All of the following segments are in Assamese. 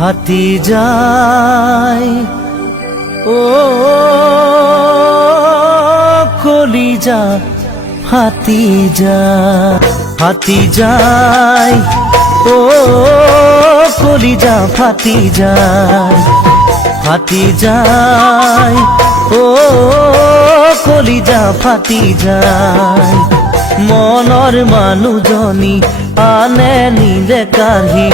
ফাটি যায় ও কলিজা ফাটি যায় ও কলিজা ফাটি যায় ও কলিজা ফাটি যায় মনৰ মানুহজনী আনে নিলে কাঢ়ি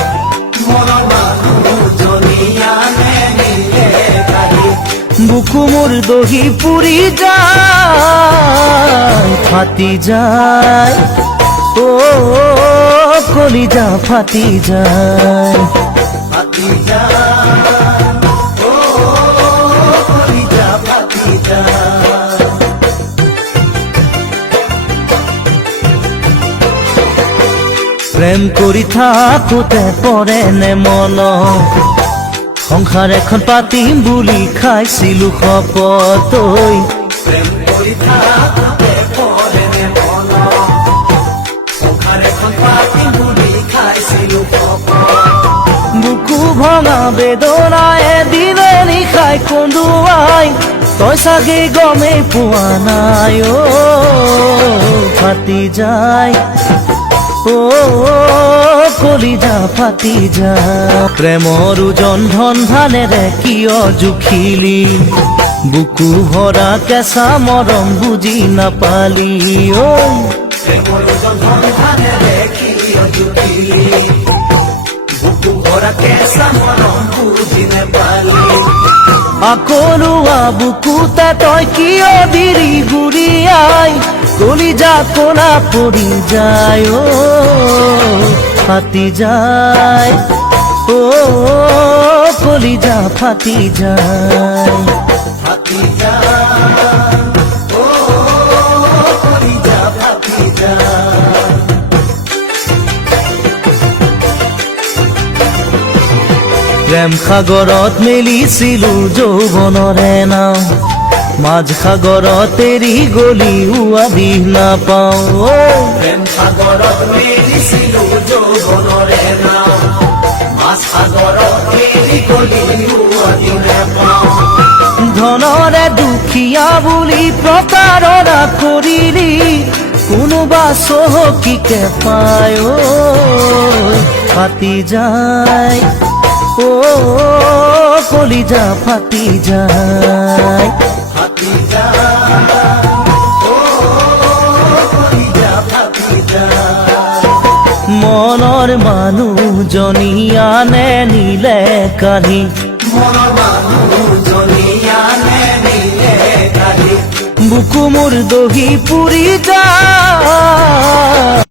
বুকু মোৰ দহি পুৰি যায় ফাটি যায় ও কলিজা ফাটি যায় প্ৰেম কৰি থাকোতে পৰে নে মন সংসাৰ এখন পাতিম বুলি খাইছিলো শপত প্ৰেম কৰি থাকোতে পৰে নে মন সংসাৰ এখন পাতিম বুলি খাইছিলো শপত বুকু ভঙা বেদনায়ে দিনে নিশাই কন্দুৱাই তই চাগে গমেই পোৱা নাই ও ফাটি যায় ও কলিজা ফাটি যায় প্ৰেমৰ ওজন ধনধানেৰে কিয় জুখিলি বুকু ভৰা কেঁচা মৰম বুজি নাপালি ঐ প্ৰেমৰ ওজন ধনধানেৰে কিয় জুখিলি বুকু ভৰা কেঁচা মৰম বুজি নাপালি আকৰুৱা বুকুতে তই কিয় দিলি গুৰিয়াই কলিজা কোলা পৰি যায় ও ফাটি যায় ও কলিজা ফাটি যায় ফাটি যায় ও কলিজা ফাটি যায় প্ৰেম সাগৰত মেলিছিলো যৌৱনৰে নাও মাঝ সাগৰত এৰি গলি উৱাদি নাপাওঁ প্ৰেম সাগৰত মেলিছিলো যৌৱনৰে নাও মাছ সাগৰত এৰি গলি উৱাদি নাপাওঁ ধনৰে দুখীয়া বুলি প্ৰতাৰণা কৰিলি কোনোবা চহকীকে পায় ঐ ফাটি যায় ও কলিজা ফাটি যায় ফাটি যায় ও কলিজা ফাটি যায় মনৰ মানুহজনী আনে নিলে কাঢ়ি মনৰ মানুহজনী আনে নিলে কাঢ়ি বুকু মোৰ দহি পুৰি যায়।